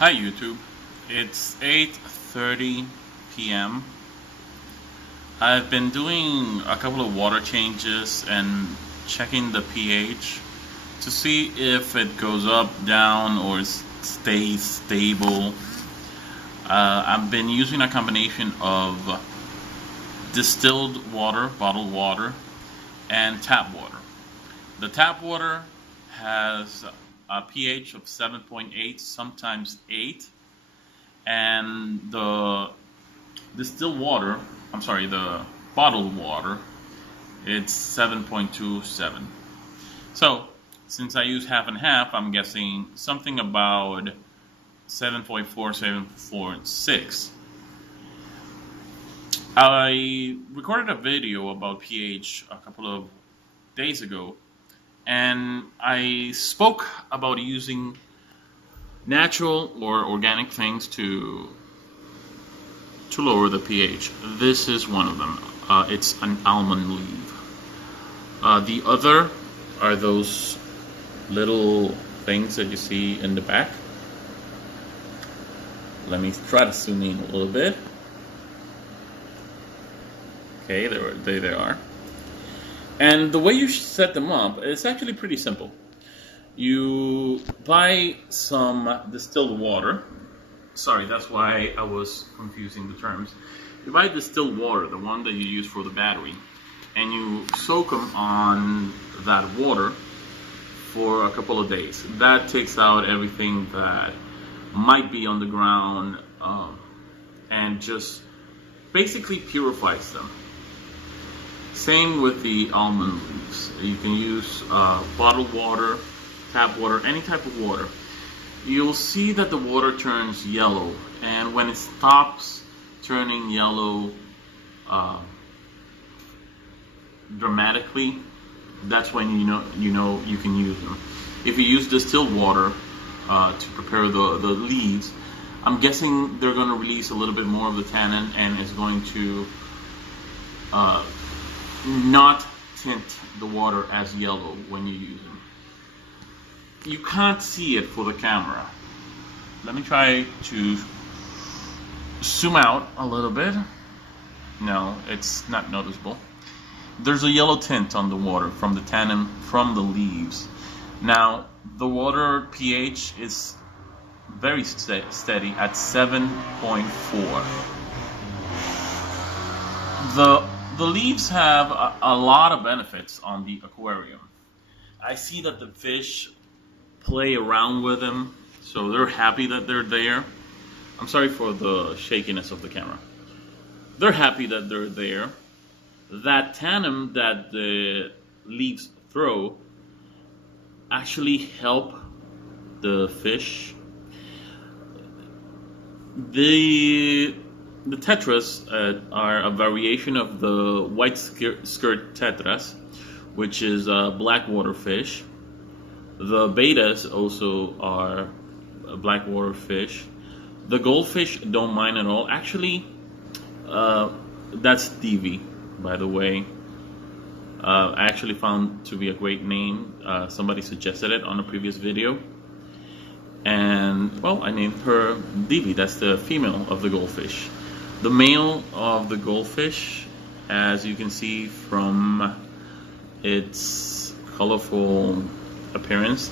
Hi YouTube, it's 8:30 p.m. I've been doing a couple of water changes and checking the pH to see if it goes up, down, or stays stable. I've been using a combination of distilled water, bottled water, and tap water. The tap water has a pH of 7.8, sometimes 8, and the the bottled water, it's 7.27. So, since I use half and half, I'm guessing something about 7.4, 7.46. I recorded a video about pH a couple of days ago, and I spoke about using natural or organic things to lower the pH. This is one of them. It's an almond leaf. The other are those little things that you see in the back. Let me try to zoom in a little bit. Okay, there they are. And the way you set them up is actually pretty simple. You buy some distilled water. Sorry, that's why I was confusing the terms. You buy distilled water, the one that you use for the battery, and you soak them on that water for a couple of days. That takes out everything that might be on the ground and just basically purifies them. Same with the almond leaves. You can use bottled water, tap water, any type of water. You'll see that the water turns yellow, and when it stops turning yellow dramatically, that's when you know you can use them. If you use distilled water to prepare the leaves, I'm guessing they're going to release a little bit more of the tannin, and it's going to not tint the water as yellow when you use them. You can't see it for the camera. Let me try to zoom out a little bit. No, it's not noticeable. There's a yellow tint on the water from the tannin from the leaves. Now, the water pH is very steady at 7.4. The leaves have a lot of benefits on the aquarium. I see that the fish play around with them, so they're happy that they're there. I'm sorry for the shakiness of the camera. They're happy that they're there. That tannin that the leaves throw actually help the fish. The tetras are a variation of the white skirt tetras, which is a blackwater fish. The betas also are blackwater fish. The goldfish don't mind at all. Actually, that's Divi, by the way. I actually found to be a great name. Somebody suggested it on a previous video. And, well, I named her Divi. That's the female of the goldfish. The male of the goldfish, as you can see from its colorful appearance.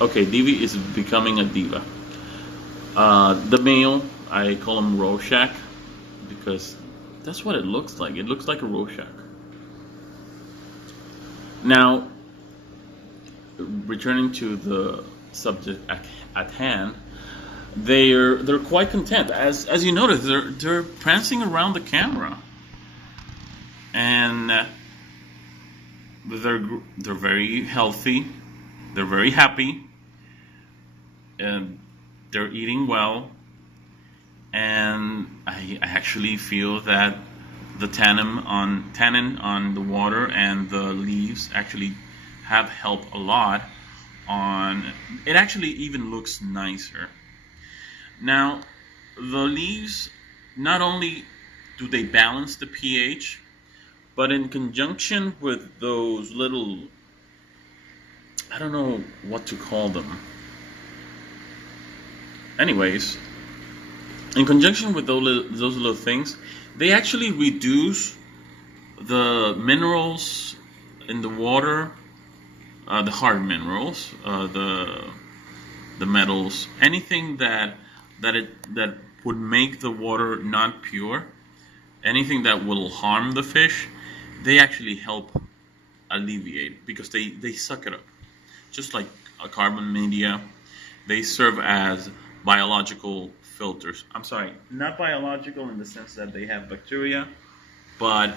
Okay, Divi is becoming a diva. The male, I call him Rorschach because that's what it looks like. It looks like a Rorschach. Now, returning to the subject at hand, they're quite content. As you notice, they're prancing around the camera, and they're very healthy. They're very happy, and they're eating well. And I actually feel that the tannin on the water and the leaves actually have helped a lot on it. Actually even looks nicer. Now, the leaves, not only do they balance the pH, but in conjunction with those little, I don't know what to call them, Anyways, in conjunction with those little things, they actually reduce the minerals in the water, the hard minerals, the metals, anything that would make the water not pure, anything that will harm the fish, they actually help alleviate because they suck it up. Just like a carbon media, they serve as biological filters. I'm sorry, not biological in the sense that they have bacteria, but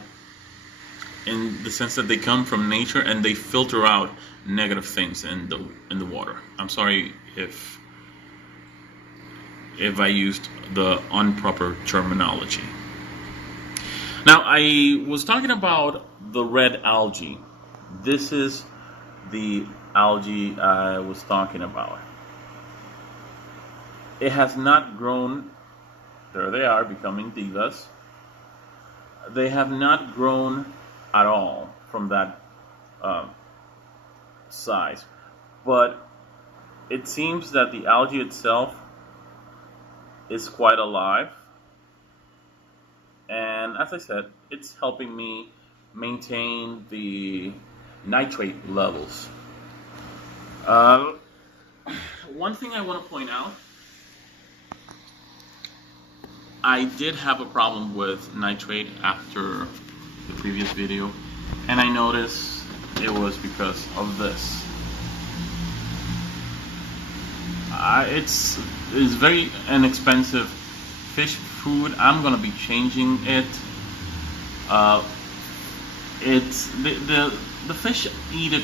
in the sense that they come from nature and they filter out negative things in the water. I'm sorry if I used the improper terminology. Now, I was talking about the red algae. This is the algae I was talking about. It has not grown. There they are, becoming divas. They have not grown at all from that size. But it seems that the algae itself is quite alive. And as I said, it's helping me maintain the nitrate levels. One thing I want to point out, I did have a problem with nitrate after the previous video, and I noticed it was because of this. It's very inexpensive fish food. I'm gonna be changing it. It's the fish eat it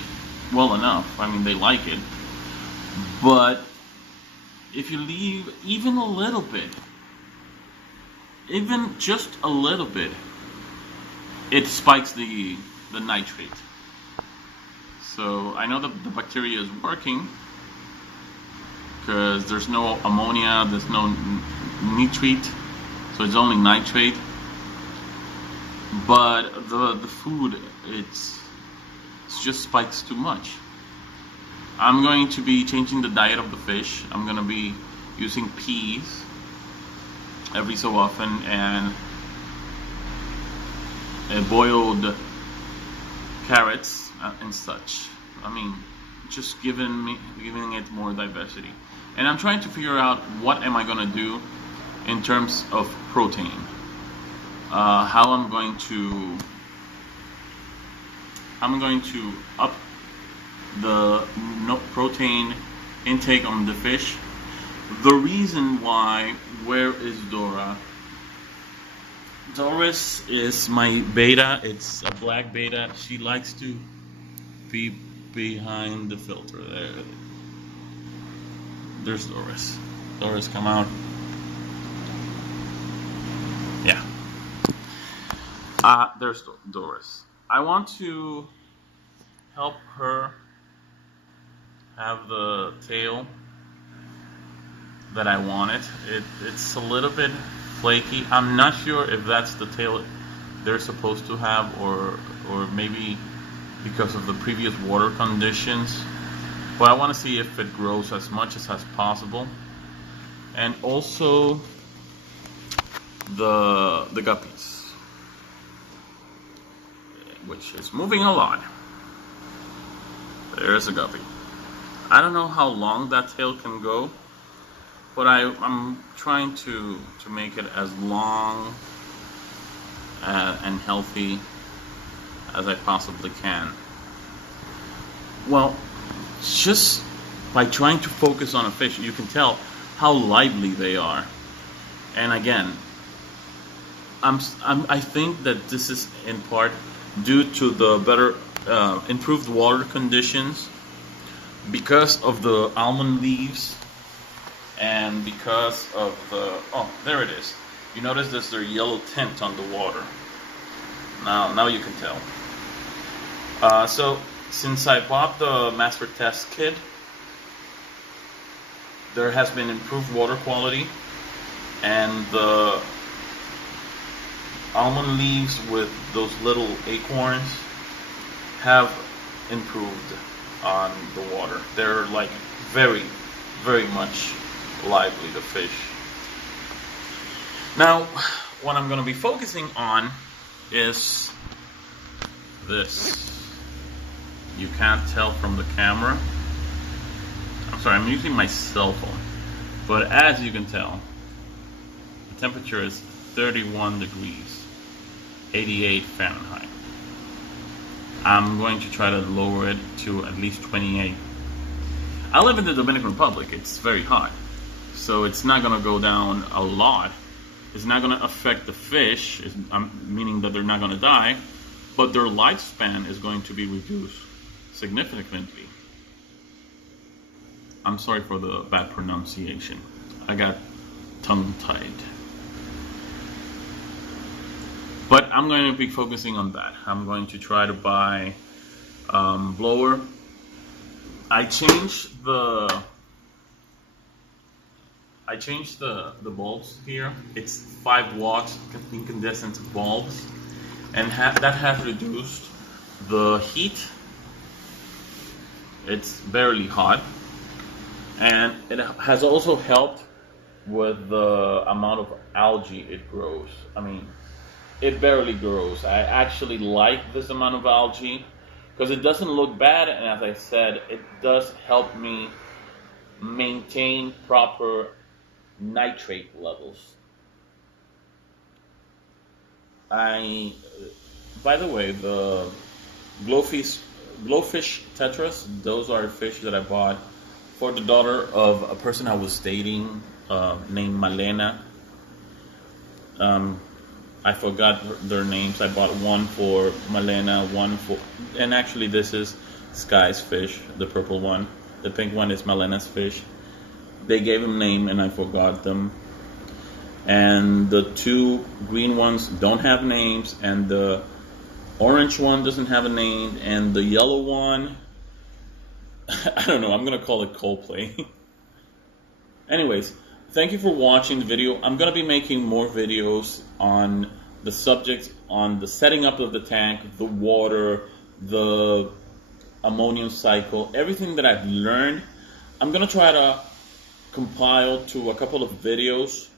well enough. I mean, they like it, but if you leave even a little bit, even just a little bit, it spikes the nitrate. So I know that the bacteria is working because there's no ammonia, there's no nitrate, so it's only nitrate. But the food, it's just spikes too much. I'm going to be changing the diet of the fish. I'm going to be using peas every so often and boiled carrots and such. I mean, just giving it more diversity. And I'm trying to figure out what am I going to do in terms of protein. How I'm going to up the protein intake on the fish. The reason why, where is Dora? Doris is my beta. It's a black beta. She likes to be behind the filter. There's Doris. Doris, come out. Yeah. There's Doris. I want to help her have the tail that I wanted. It's a little bit flaky. I'm not sure if that's the tail they're supposed to have, or maybe because of the previous water conditions. But I want to see if it grows as much as possible. And also the guppies, which is moving a lot. There's a guppy. I don't know how long that tail can go, but I'm trying to make it as long and healthy as I possibly can. Well, just by trying to focus on a fish, you can tell how lively they are. And again, I think that this is in part due to the better, improved water conditions, because of the almond leaves, and because of the, oh, there it is. You notice there's a yellow tint on the water. Now you can tell. So since I bought the master test kit, there has been improved water quality, and the almond leaves with those little acorns have improved on the water. They're like very, very much lively, the fish. Now, what I'm going to be focusing on is this. You can't tell from the camera. I'm sorry, I'm using my cell phone. But as you can tell, the temperature is 31 degrees, 88 Fahrenheit. I'm going to try to lower it to at least 28. I live in the Dominican Republic. It's very hot. So it's not going to go down a lot. It's not going to affect the fish, meaning that they're not going to die, but their lifespan is going to be reduced significantly. I'm sorry for the bad pronunciation. I got tongue-tied. But I'm going to be focusing on that. I'm going to try to buy blower. I changed the bulbs here. It's 5 watts incandescent bulbs, and that has reduced the heat. It's barely hot, and it has also helped with the amount of algae it grows. I mean, it barely grows. I actually like this amount of algae because it doesn't look bad, and as I said, it does help me maintain proper nitrate levels. By the way, the glowfish tetras, those are fish that I bought for the daughter of a person I was dating named Malena. I forgot their names. I bought one for Malena, and actually this is Sky's fish, the purple one. The pink one is Malena's fish. They gave him name and I forgot them. And the 2 green ones don't have names, and the orange one doesn't have a name, and the yellow one, I don't know, I'm gonna call it Coldplay. Anyways, thank you for watching the video. I'm gonna be making more videos on the subject, on the setting up of the tank, the water, the ammonium cycle, everything that I've learned. I'm gonna try to compile to a couple of videos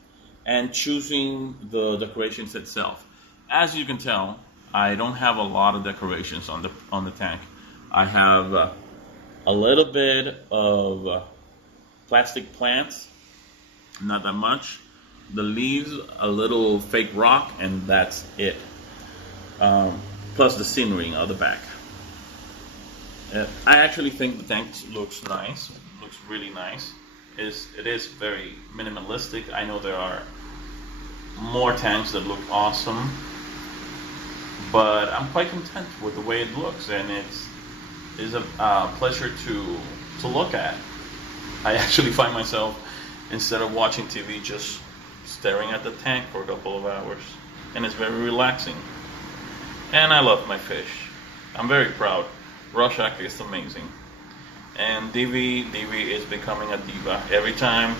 and choosing the decorations itself. As you can tell, I don't have a lot of decorations on the tank. I have a little bit of plastic plants, not that much. The leaves, a little fake rock, and that's it. Plus the scenery on the back. I actually think the tank looks nice. Looks really nice. It is very minimalistic. I know there are more tanks that look awesome, but I'm quite content with the way it looks, and it is a pleasure to look at. I actually find myself, instead of watching TV, just staring at the tank for a couple of hours, and it's very relaxing. And I love my fish. I'm very proud. Rorschach is amazing. And Divi is becoming a diva. Every time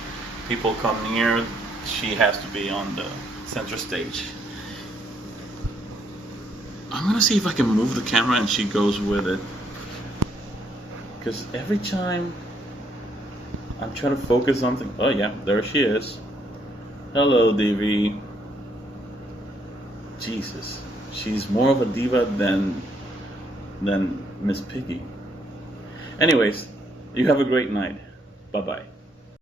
people come near, she has to be on the center stage. I'm gonna see if I can move the camera and she goes with it. Because every time I'm trying to focus on something. Oh yeah, there she is. Hello, Divi. Jesus, she's more of a diva than Miss Piggy. Anyways, you have a great night. Bye-bye.